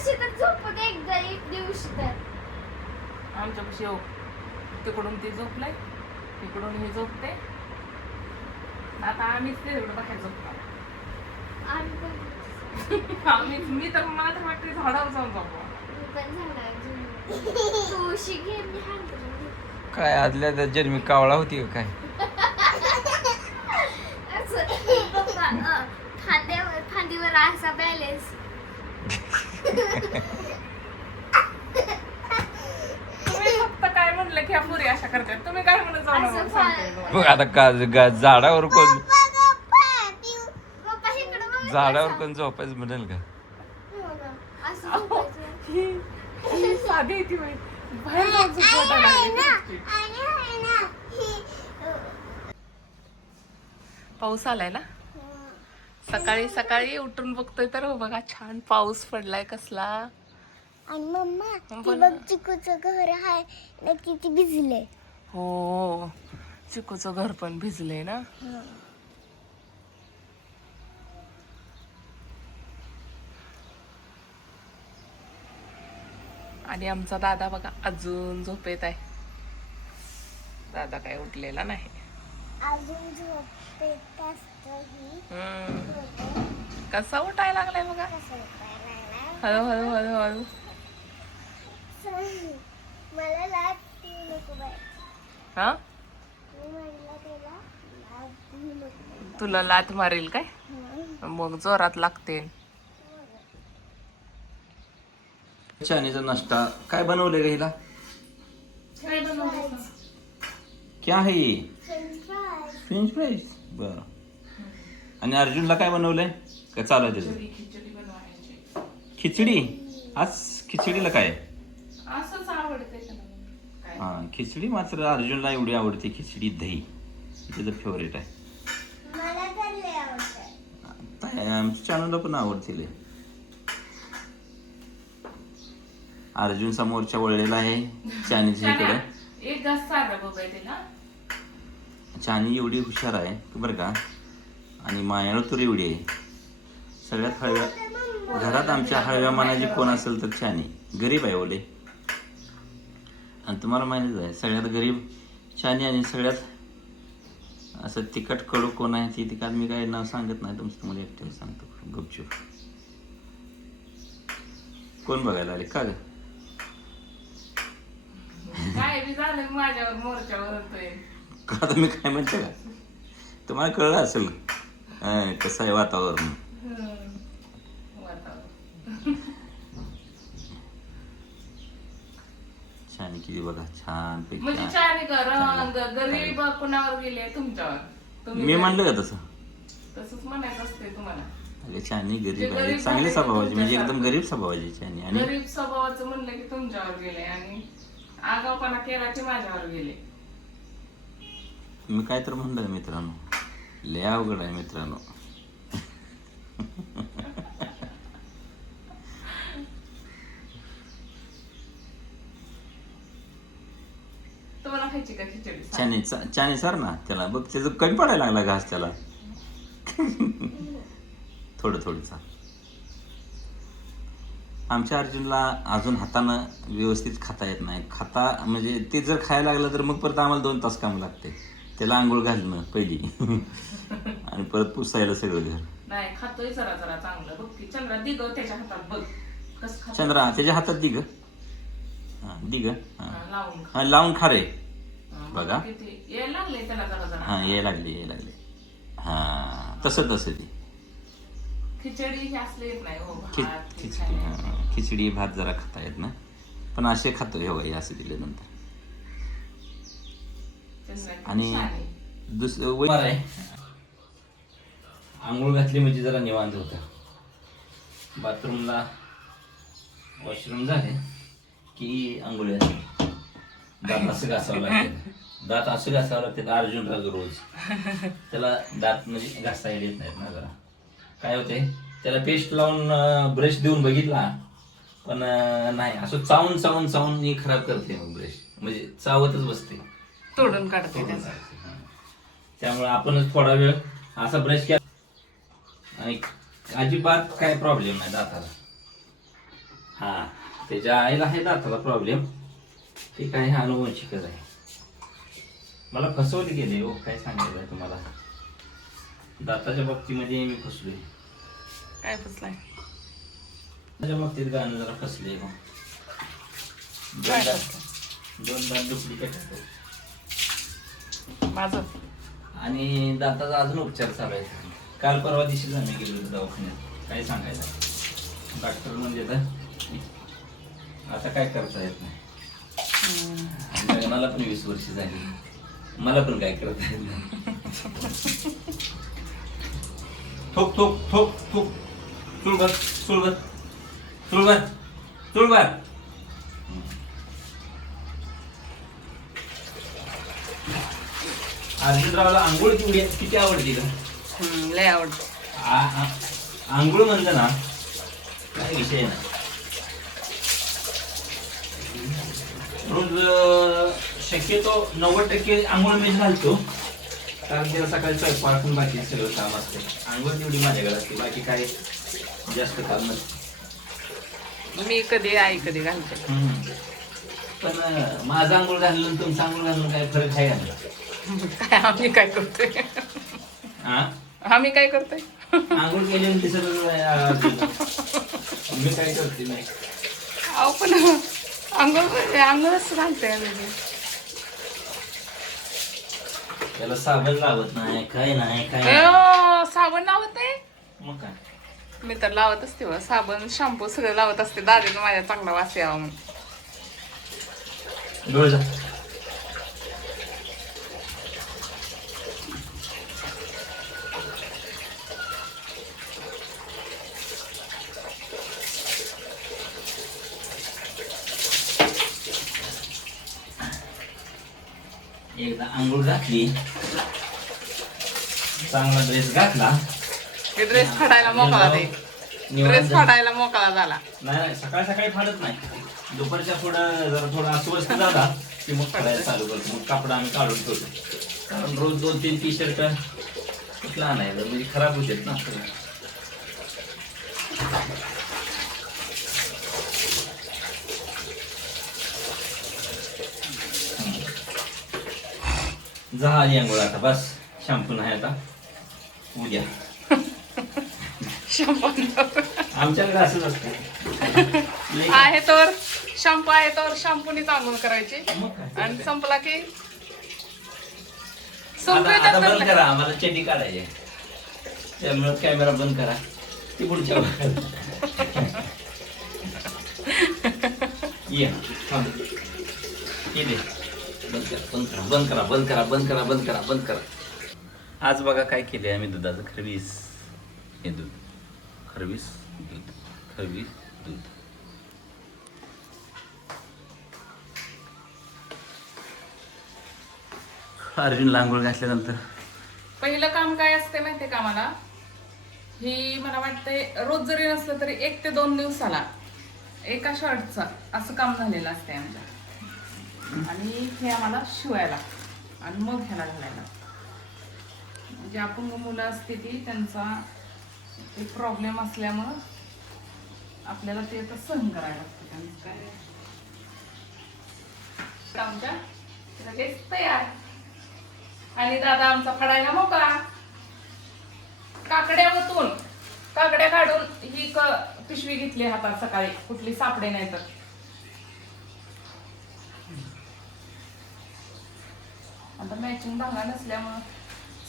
आमच्यापाशी तर झोपत एकदा एक दिवशी तर आमच्यापाशी येऊ तिकडून ती झोपलाय तिकडून हे झोपते आता आम्हीच तिकडे बाहेर झोपणार आम्ही पण मी तर मला तर वाटतं झाडावर जाऊन झोपू मी पण झाडावर झोपू. तुळशी घे मी हांतरून काय आदल्या त्या जन्मी कावळा होती का काय? असं पप्पा खांदीवर असा बॅलेन्स तुम्ही फक्त काय म्हणलं की ह्या पुरी अशा करतात तुम्ही काय म्हणत जाऊ नका असं सांगते तुम्हाला. बघ आता झाडावर कोण पप्पा इकडं बघ झाडावर कोण झोपायचं म्हणेल का? असं झोपायचं. ही साधी आहे ती बाई. बाहेर जाऊन झोपायला लागली. पाऊस आलाय ना सकाळी सकाळी उठून बघतोय तर हो बघा छान पाऊस पडलाय कसला आणि मम्मा ती बोल बघ चिकूचं घर आहे ना किती भिजले हो चिकूचं घर पण भिजलंय ना आणि आमचा दादा बघा अजून झोपेत आहे दादा काय उठलेला नाही अजून झोपेत असतोही कसा उठायला लागलाय बघा हळू हळू हळू हळू मला लाट नको बाय हा मी म्हणलं त्याला लाट नको तुला लात मारेल काय मग जोरात लागते चायनीचा नाश्ता काय बनवलंय का हिला? क्या है ये? फ्रेंच फ्राईज बर. आणि अर्जुनला काय बनवलंय काय चालू आहे त्याचं? खिचडी. आज खिचडीला काय? असंच आवडते हा खिचडी मात्र अर्जुनला एवढी आवडते खिचडी दही त्याचं फेवरेट आहे. मला तर लय आवडतं आमच्या चानूला पण आवडतील. अर्जुन समोरच्या वळलेला आहे चानीच्या इकडे. एक घास चालला बाबा त्याला चानी एवढी हुशार आहे बरं का आणि मायाळू तर एवढी आहे सगळ्यात हळव्या घरात आमच्या हळव्या मनाची कोण असेल तर चानी गरीब आहे ओले आणि तुम्हाला माहितीच आहे सगळ्यात गरीब चानी आणि सगळ्यात असं तिखट कडू कोण आहे ती तिकट मी काय नाव सांगत नाही तुमचं तुम्हाला एकट्याला सांगतो गुपचूप. कोण बघायला आले का ग? काय बी झालं माझ्यावर मोर्चावर होतोय का तुम्ही काय म्हणता का तुम्हाला कळलं असेल कसं आहे वातावरण. छान किती बघा छान म्हणजे पैकी. छान रंग गरीब कुणावर गेले तुमच्यावर मी म्हणलं का तसं? तसंच म्हणायचं असते तुम्हाला अरे चानी गरीब आहे गरीब चांगली आहे स्वभावाची म्हणजे तुमच्यासारखं. एकदम गरीब स्वभावाची चानी आणि गरीब स्वभावाचं म्हणलं की तुमच्यावर गेले आणि आगावपणा केला की माझ्यावर गेले. मी काय तर म्हणलं मित्रांनो लय अवघड आहे मित्रांनो. तुम्हाला खायची का खिचडी चानी सर ना त्याला बघ त्याचं कमी पडायला लागला घास त्याला. थोडं थोडंचा आमच्या अर्जुनला अजून हातानं व्यवस्थित खाता येत नाही. खाता म्हणजे ते जर खायला लागलं तर मग परत आम्हाला 2 तास काम लागते त्याला आंघोळ घालणं पहिली आणि परत पुसायला सगळं घर. नाही खातोय जरा जरा चांगलं बघ की चंद्रा दिग त्याच्या हातात बघ कसं खातो. चंद्रा त्याच्या हातात दिग दिग लावून हा लावून खा रे बघा. किती यायला लागले त्याला जरा जरा हा ये लागले हा तसं ती खिचडी ही असले येत नाही हो भात, खिचडी खिचडी भात जरा खाता येत ना पण असे खातो हे वय असं दिल्यानंतर. चंद्रा किती आणि छान आहे. दुसरं वय आहे आंघोळ घातली म्हणजे जरा निवांत होतं. बाथरूमला वॉशरूम झाले की आंघोळ दात असं घासावं लागते दात असं घासावं लागते अर्जुन राग रोज त्याला दात म्हणजे घासता येत नाहीत ना जरा काय होते त्याला पेस्ट लावून ब्रश देऊन बघितला पण नाही असं चावून चावून चावून मी खराब करते मग ब्रश म्हणजे चावतच बसते तोडून काढते त्याचा. त्यामुळे आपणच थोडा वेळ असा ब्रश केला आणि अजिबात काय प्रॉब्लेम नाही दाताला. हा त्याच्या आईला आहे दाताला प्रॉब्लेम. ते काय हा अनुवंशिकच आहे. मला फसवले गेले हो, काय सांगायचं आहे तुम्हाला. दाताच्या बाबतीमध्ये मी फसलोय. काय फसलाय? त्याच्या बाबतीत गाणं जरा फसले हो. काय दोन दात डुप्लिकेट माझं आणि दाताचा अजून उपचार चालू आहे. काल परवा दिवशीच आम्ही गेलो होतो दवाखान्यात. काय सांगायचं, डॉक्टर म्हणजे आता काय करता येत नाही. लग्नाला पण 20 वर्ष झाली, मला पण काय करता येत नाही. ठोक ठोक ठोक ठोक चुळबर चुळबर चुळबर चुळबर. अर्जुनरावला आंघोळ किती आवडते का? लय आवडतं. आंघोळ म्हणलं ना काय विषय ना. रोज शक्यतो 90% आंघोळ मीच घालतो, कारण त्याला सकाळी स्वयंपाक पण बाकी सगळं काम असते. आंघोळ तेवढी माझ्याकडे असते, बाकी काय जास्त काम नसते. मी कधी आई कधी घालते. पण माझं आंघोळ घालून तुमचं आंघोळ घालून काय फरक आहे का? काय आम्ही काय करतोय? आम्ही काय करतोय? आंघोळ केल्याने ते सगळं मी काय करते नाही. अहो पण अंघोळच घालतोय आम्ही. त्याला साबण लावत नाही, काय नाही काय नाही. साबण लावत नाही. मग काय मी तर लावत असते बा, साबण शॅम्पू सगळं लावत असते. दादीनं माझ्या चांगला वास यावा म्हणून. डोळ जा. एकदा आंघोळ घातली, चांगला ड्रेस घातला, ड्रेस फाडायला मोकळा दे. ड्रेस फाडायला मोकळा झाला. नाही सकाळ सकाळी फाडत नाही, दुपारच्या थोडं थोडा अस्वस्थ झाला की मग फाडायला चालू करतो. मग कापड आम्ही काढून ठेवतो, कारण रोज 2-3 टी-शर्ट कुठला आणायचं म्हणजे खराब होतात ना. झाली आंघोळ आता, बस. शॅम्पू नाही आता, उद्या. शॅम्पू आमच्याकडे असंच असतं. आहे तर शॅम्पू आहे तर शॅम्पूनीच आंघोळ करायची, मग काय? आणि संपला की आता बंद करा, आम्हाला चेटी काढायची, त्यामुळे कॅमेरा बंद करा. ती पुढच्या ये बंद करा बंद करा बंद करा बंद करा बंद करा बंद करा. आज बघा काय केलंय आम्ही, दुधाचं खरवीस. हे दूध खरवीस, दूध खरवीस, दूध. अर्जुन आंघोळ घातल्यानंतर पहिलं काम काय असते माहितीये का मला? ही मला वाटतंय रोज जरी नसलं तरी 1 ते 2 दिवसाला एका शर्टचं असं काम झालेलं असते आमच्या. आणि हे आम्हाला शिवायला आणि मग ह्याला घालायला. म्हणजे अपंग मुलं असते ती, त्यांचा एक प्रॉब्लेम असल्यामुळं आपल्याला ते आता सहन करायला लागतं. काय आमच्या लगेच तयार. आणि दादा आमचा फडायला मोकळा. काकड्या ओतून काकड्या काढून ही पिशवी घेतली हातात सकाळी, कुठली सापडे नाही तर. आता मॅचिंग धागा नसल्यामुळं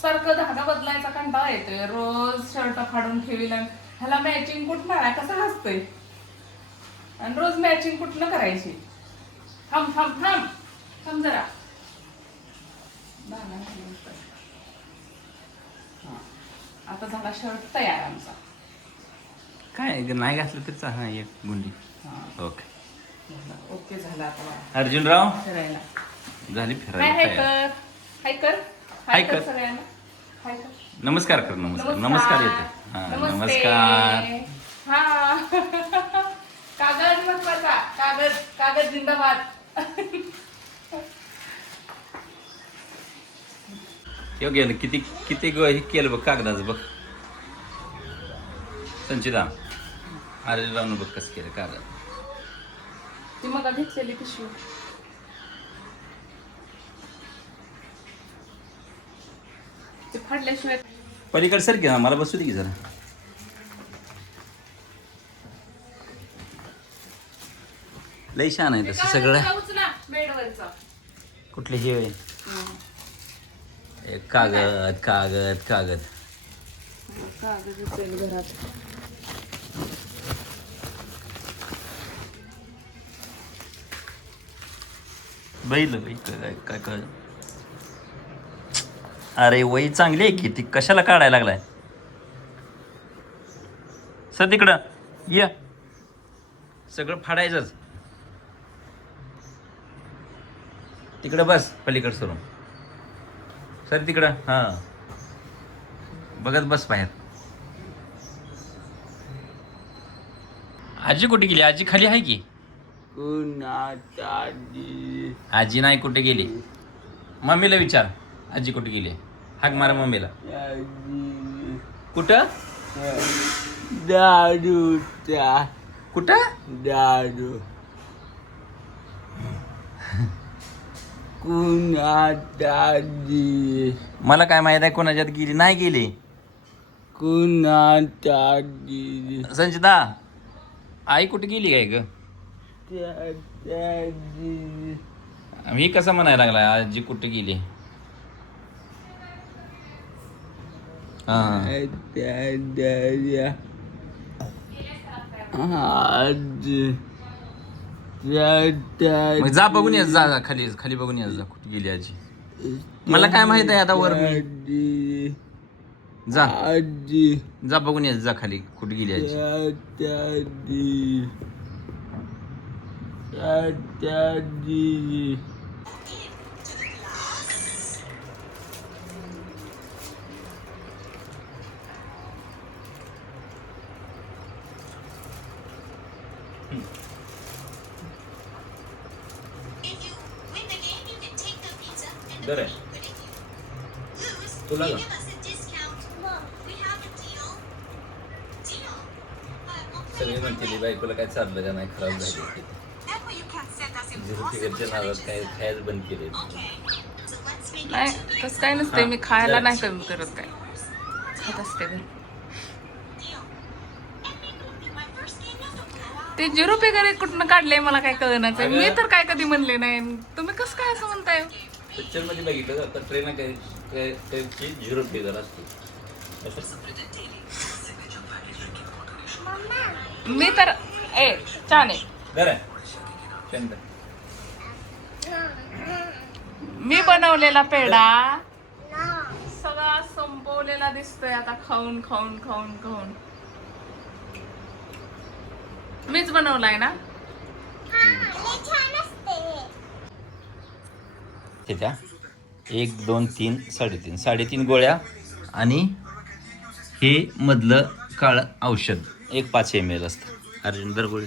सारखं धागा बदलायचा कंटाळा येतोय. रोज शर्ट फाडून ठेवील, ह्याला मॅचिंग कुठं आहे कसं असतंय, आणि रोज मॅचिंग कुठनं करायची. थांब थांब थांब थांब जरा. आता झाला शर्ट तयार आमचा. काय नाही घातलं तर हा एक गुंडी. ओके ओके झाला आता अर्जुनराव, फिरायला. झाली हाय फिरायला हाय तयार. कर, हाय कर, हाय हाय कर कर. सगळ्यांना. हाय कर. नमस्कार कर. नमस्कार नमस्कार येते. हा नमस्कार. हा कागद महत्वाचा, कागद कागद जिंदाबाद. योग्य ना, किती किती हे केलं बघ कागदाचं बघ. संचिता अर्जुनरावनं बघ कसं केलं कागद. ती मग घेतलेली पिशवी. ते फाडल्याशिवाय पलीकडे सर घ्या मला बसू दे की जरा. लई छान आहे तसं सगळं. उचला बेडवरचा. कुठले हे होय? कागद कागद कागद. कागद असेल घरात. बैल काय काय. अरे वही चांगली आहे की ती कशाला काढायला लागलाय. सर तिकडं या सगळं फाडायचंच. तिकडं बस पलीकडं सरून. सर तिकडं हां बघत बस बाहेर. आजी कुठे गेली? आजी खाली आहे की? आजी नाही कुठे गेली. मम्मीला विचार आजी कुठे गेली. हाक मारा मम्मीला. कुठं? दारूचा कुठं? दारू कुणाचा दी मला काय माहित आहे कोणाच्यात गेली. नाही गेली. कुणाचा दी संचिता आई कुठे गेली काय ग? त्याचा दी मी कसं म्हणायला लागलाय आजी कुठे गेली? हा त्याचा आज मग जा बघून येस. जा खाली खाली बघून येस. जा कुठे गेली आजी. मला काय माहित आहे आता वर मी. जा आजी जा बघून येस. जा खाली कुठे गेली आजी. त्याची बरं तुला का? सगळे म्हणते बायकोला काय चाललं का नाही खराब झाली. झिरो फिगरच्या नावात काय खायला बंद केले. नाही तसं काय नसते. मी खायला नाही कमी करत. काय खात असते घरी. ते झिरो फिगर कुठनं काढले मला काय कळनाच. मी तर काय कधी म्हणले नाही. तुम्ही कसं काय असं म्हणताय? पिक्चर मध्ये बघितलं तर ट्रेन काही झिरो फिगर असते. मी तर छान आहे. बरं मी बनवलेला पेढा सगळा संपवलेला दिसतोय आता. खाऊन खाऊन खाऊन खाऊन. मीच बनवलाय ना. त्या 1 2 3 3.5 गोळ्या आणि हे मधलं काळं औषध एक 5 ml असतं. अर्जुन दर गोळी